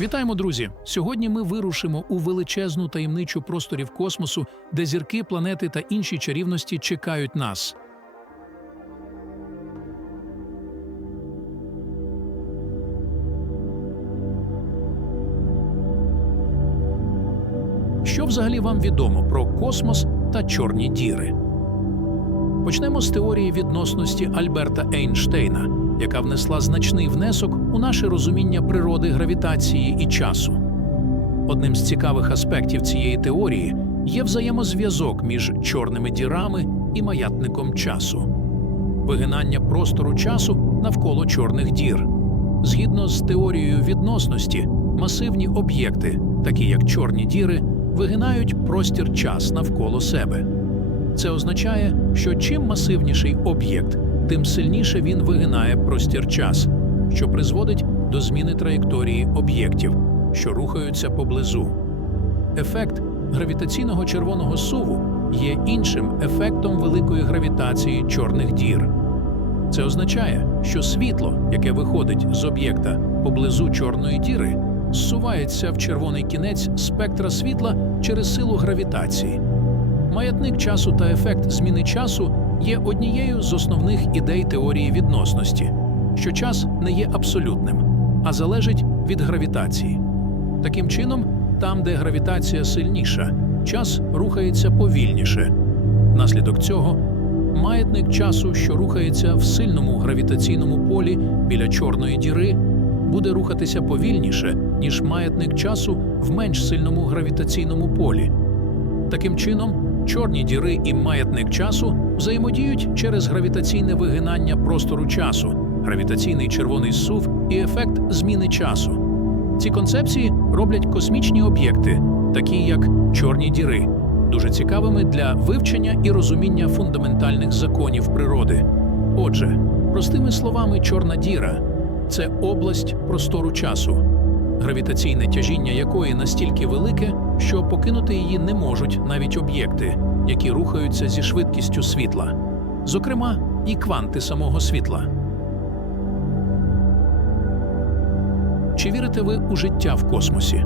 Вітаємо, друзі! Сьогодні ми вирушимо у величезну таємничу просторів космосу, де зірки, планети та інші чарівності чекають нас. Що взагалі вам відомо про космос та чорні діри? Почнемо з теорії відносності Альберта Ейнштейна, яка внесла значний внесок у наше розуміння природи гравітації і часу. Одним з цікавих аспектів цієї теорії є взаємозв'язок між чорними дірами і маятником часу, вигинання простору часу навколо чорних дір. Згідно з теорією відносності, масивні об'єкти, такі як чорні діри, вигинають простір час навколо себе. Це означає, що чим масивніший об'єкт, тим сильніше він вигинає простір час, що призводить до зміни траєкторії об'єктів, що рухаються поблизу. Ефект гравітаційного червоного суву є іншим ефектом великої гравітації чорних дір. Це означає, що світло, яке виходить з об'єкта поблизу чорної діри, зсувається в червоний кінець спектра світла через силу гравітації. Маятник часу та ефект зміни часу є однією з основних ідей теорії відносності, що час не є абсолютним, а залежить від гравітації. Таким чином, там, де гравітація сильніша, час рухається повільніше. Внаслідок цього маятник часу, що рухається в сильному гравітаційному полі біля чорної діри, буде рухатися повільніше, ніж маятник часу в менш сильному гравітаційному полі. Таким чином, чорні діри і маятник часу взаємодіють через гравітаційне вигинання простору часу, гравітаційний червоний сув і ефект зміни часу. Ці концепції роблять космічні об'єкти, такі як чорні діри, дуже цікавими для вивчення і розуміння фундаментальних законів природи. Отже, простими словами, чорна діра це область простору часу, гравітаційне тяжіння якої настільки велике, що покинути її не можуть навіть об'єкти, які рухаються зі швидкістю світла, зокрема, і кванти самого світла. Чи вірите ви у життя в космосі?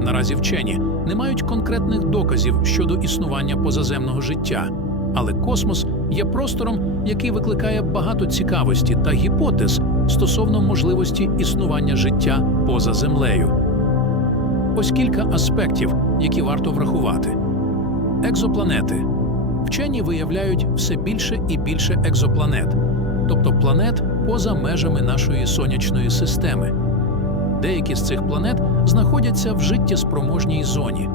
Наразі вчені не мають конкретних доказів щодо існування позаземного життя, але космос є простором, який викликає багато цікавості та гіпотез стосовно можливості існування життя поза землею. Ось кілька аспектів, які варто врахувати. Екзопланети. Вчені виявляють все більше і більше екзопланет, тобто планет поза межами нашої сонячної системи. Деякі з цих планет знаходяться в життєспроможній зоні,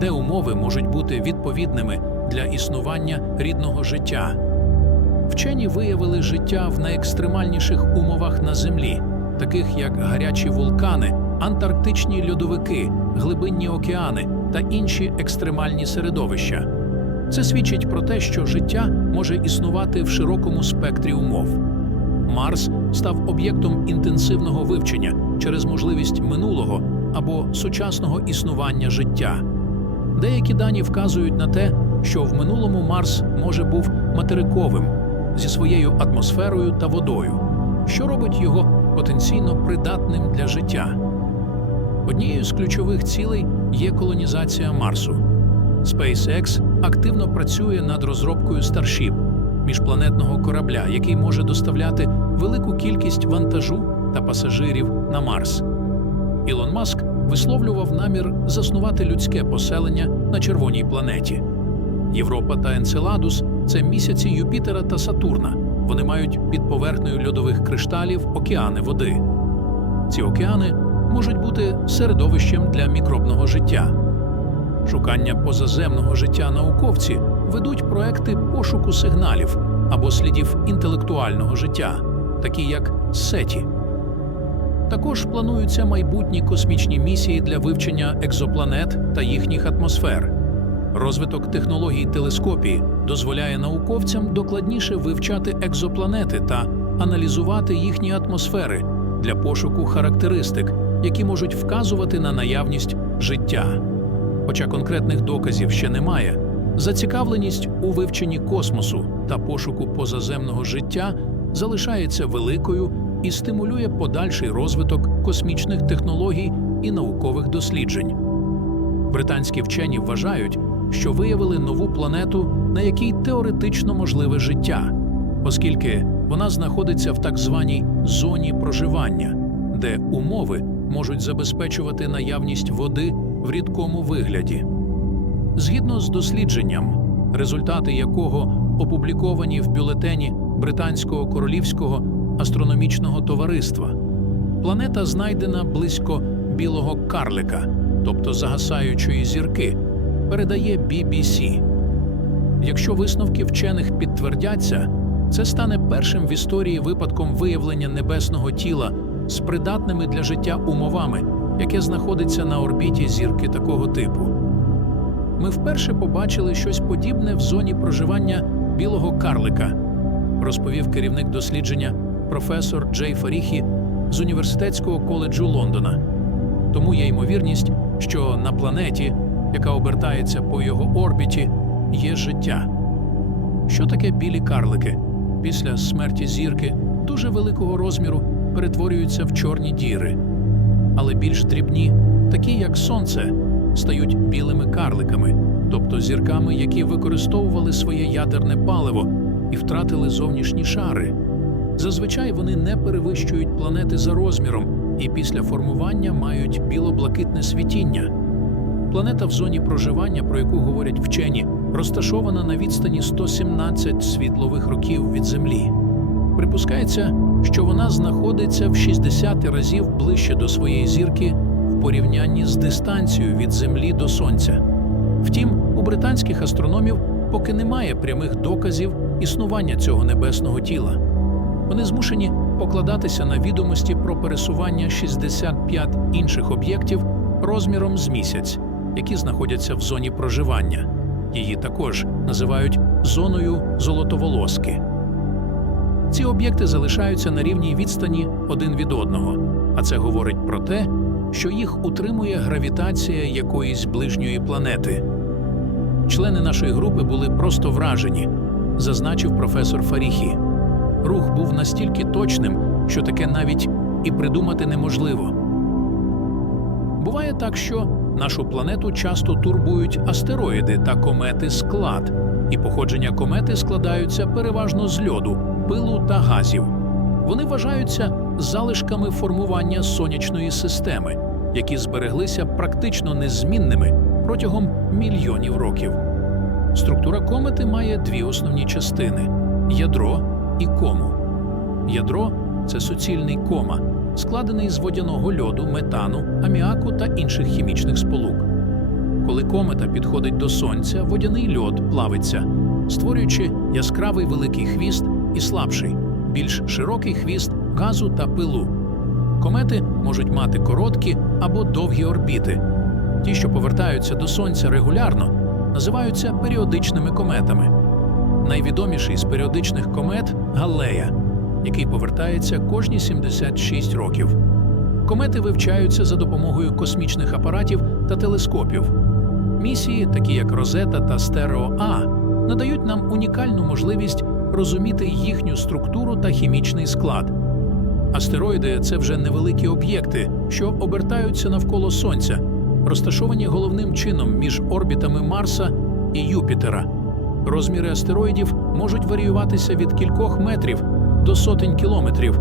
де умови можуть бути відповідними для існування рідного життя. Вчені виявили життя в найекстремальніших умовах на Землі, таких як гарячі вулкани, антарктичні льодовики, глибинні океани та інші екстремальні середовища. Це свідчить про те, що життя може існувати в широкому спектрі умов. Марс став об'єктом інтенсивного вивчення через можливість минулого або сучасного існування життя. Деякі дані вказують на те, що в минулому Марс може був материковим зі своєю атмосферою та водою, що робить його потенційно придатним для життя. Однією з ключових цілей є колонізація Марсу. SpaceX активно працює над розробкою Starship – міжпланетного корабля, який може доставляти велику кількість вантажу та пасажирів на Марс. Ілон Маск висловлював намір заснувати людське поселення на червоній планеті. Європа та Енцеладус це місяці Юпітера та Сатурна. Вони мають під поверхнею льодових кришталів океани води. Ці океани можуть бути середовищем для мікробного життя. Шукання позаземного життя науковці ведуть проекти пошуку сигналів або слідів інтелектуального життя, такі як сеті. Також плануються майбутні космічні місії для вивчення екзопланет та їхніх атмосфер. Розвиток технологій телескопії дозволяє науковцям докладніше вивчати екзопланети та аналізувати їхні атмосфери для пошуку характеристик, які можуть вказувати на наявність життя. Хоча конкретних доказів ще немає, зацікавленість у вивченні космосу та пошуку позаземного життя залишається великою і стимулює подальший розвиток космічних технологій і наукових досліджень. Британські вчені вважають, що виявили нову планету, на якій теоретично можливе життя, оскільки вона знаходиться в так званій зоні проживання, де умови можуть забезпечувати наявність води в рідкому вигляді. Згідно з дослідженням, результати якого опубліковані в бюлетені Британського королівського астрономічного товариства, планета знайдена близько білого карлика, тобто загасаючої зірки, передає BBC. Якщо висновки вчених підтвердяться, це стане першим в історії випадком виявлення небесного тіла з придатними для життя умовами, яке знаходиться на орбіті зірки такого типу. Ми вперше побачили щось подібне в зоні проживання білого карлика, розповів керівник дослідження професор Джей Фаріхі з університетського коледжу Лондона. Тому є ймовірність, що на планеті, яка обертається по його орбіті, є життя. Що таке білі карлики? Після смерті зірки дуже великого розміру перетворюються в чорні діри, але більш дрібні, такі як сонце, стають білими карликами, тобто зірками, які використовували своє ядерне паливо і втратили зовнішні шари. Зазвичай вони не перевищують планети за розміром і після формування мають біло-блакитне світіння. Планета в зоні проживання, про яку говорять вчені, розташована на відстані 117 світлових років від Землі. Припускається, що вона знаходиться в 60 разів ближче до своєї зірки в порівнянні з дистанцією від Землі до Сонця. Втім, у британських астрономів поки немає прямих доказів існування цього небесного тіла. Вони змушені покладатися на відомості про пересування 65 інших об'єктів розміром з місяць, які знаходяться в зоні проживання. Її також називають зоною золотоволоски. Ці об'єкти залишаються на рівній відстані один від одного, а це говорить про те, що їх утримує гравітація якоїсь ближньої планети. Члени нашої групи були просто вражені, зазначив професор Фаріхі. Рух був настільки точним, що таке навіть і придумати неможливо. Буває так, що нашу планету часто турбують астероїди та комети склад, і походження комети складаються переважно з льоду, пилу та газів. Вони вважаються залишками формування сонячної системи, які збереглися практично незмінними протягом мільйонів років. Структура комети має дві основні частини ядро і кому. Ядро це суцільний кома, складений з водяного льоду, метану, аміаку та інших хімічних сполук. Коли комета підходить до сонця, водяний льод плавиться, створюючи яскравий великий хвіст і слабший, більш широкий хвіст газу та пилу. Комети можуть мати короткі або довгі орбіти. Ті, що повертаються до сонця регулярно, називаються періодичними кометами. Найвідоміший з періодичних комет Галлея, який повертається кожні 76 років. Комети вивчаються за допомогою космічних апаратів та телескопів. Місії, такі як Розета та Стерео А, надають нам унікальну можливість розуміти їхню структуру та хімічний склад. Астероїди це вже невеликі об'єкти, що обертаються навколо Сонця, розташовані головним чином між орбітами Марса і Юпітера. Розміри астероїдів можуть варіюватися від кількох метрів до сотень кілометрів.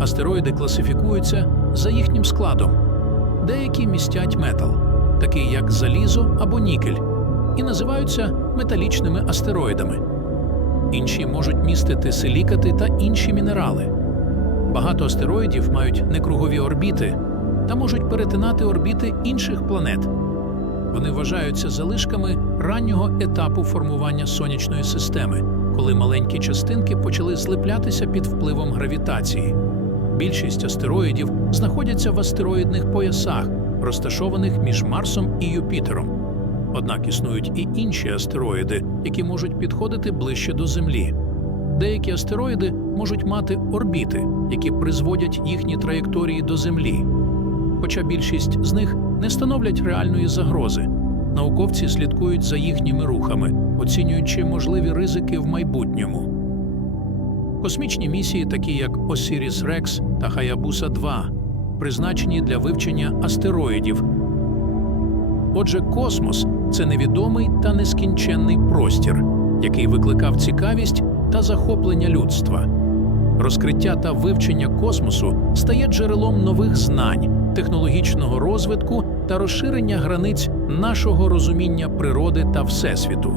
Астероїди класифікуються за їхнім складом. Деякі містять метал, такий як залізо або нікель, і називаються металічними астероїдами. Інші можуть містити силікати та інші мінерали. Багато астероїдів мають некругові орбіти та можуть перетинати орбіти інших планет. Вони вважаються залишками раннього етапу формування сонячної системи, коли маленькі частинки почали злиплятися під впливом гравітації. Більшість астероїдів знаходяться в астероїдних поясах, розташованих між Марсом і Юпітером. Однак існують і інші астероїди, які можуть підходити ближче до Землі. Деякі астероїди можуть мати орбіти, які призводять їхні траєкторії до Землі. Хоча більшість з них не становлять реальної загрози. Науковці слідкують за їхніми рухами, оцінюючи можливі ризики в майбутньому. Космічні місії, такі як Осіріс Рекс та Хаябуса 2 призначені для вивчення астероїдів. Отже, космос це невідомий та нескінченний простір, який викликав цікавість та захоплення людства. Розкриття та вивчення космосу стає джерелом нових знань, технологічного розвитку та розширення границь нашого розуміння природи та всесвіту.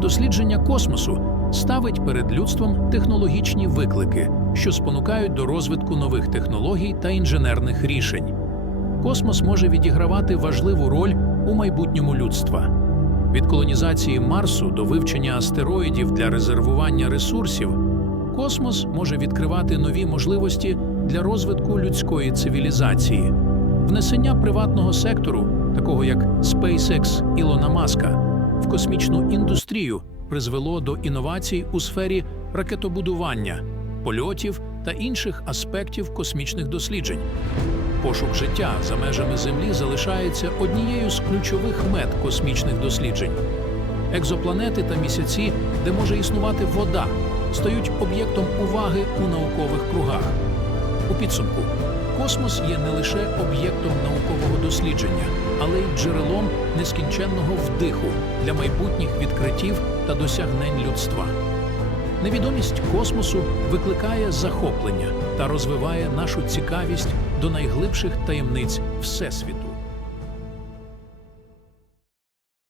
Дослідження космосу ставить перед людством технологічні виклики, що спонукають до розвитку нових технологій та інженерних рішень. Космос може відігравати важливу роль у майбутньому людства. Від колонізації Марсу до вивчення астероїдів для резервування ресурсів, космос може відкривати нові можливості для розвитку людської цивілізації. Внесення приватного сектору, такого як SpaceX Ілона Маска, в космічну індустрію призвело до інновацій у сфері ракетобудування, польотів та інших аспектів космічних досліджень. Пошук життя за межами Землі залишається однією з ключових мет космічних досліджень. Екзопланети та місяці, де може існувати вода, стають об'єктом уваги у наукових кругах. У підсумку, космос є не лише об'єктом наукового дослідження, але й джерелом нескінченного вдиху для майбутніх відкриттів та досягнень людства. Невідомість космосу викликає захоплення та розвиває нашу цікавість до найглибших таємниць Всесвіту.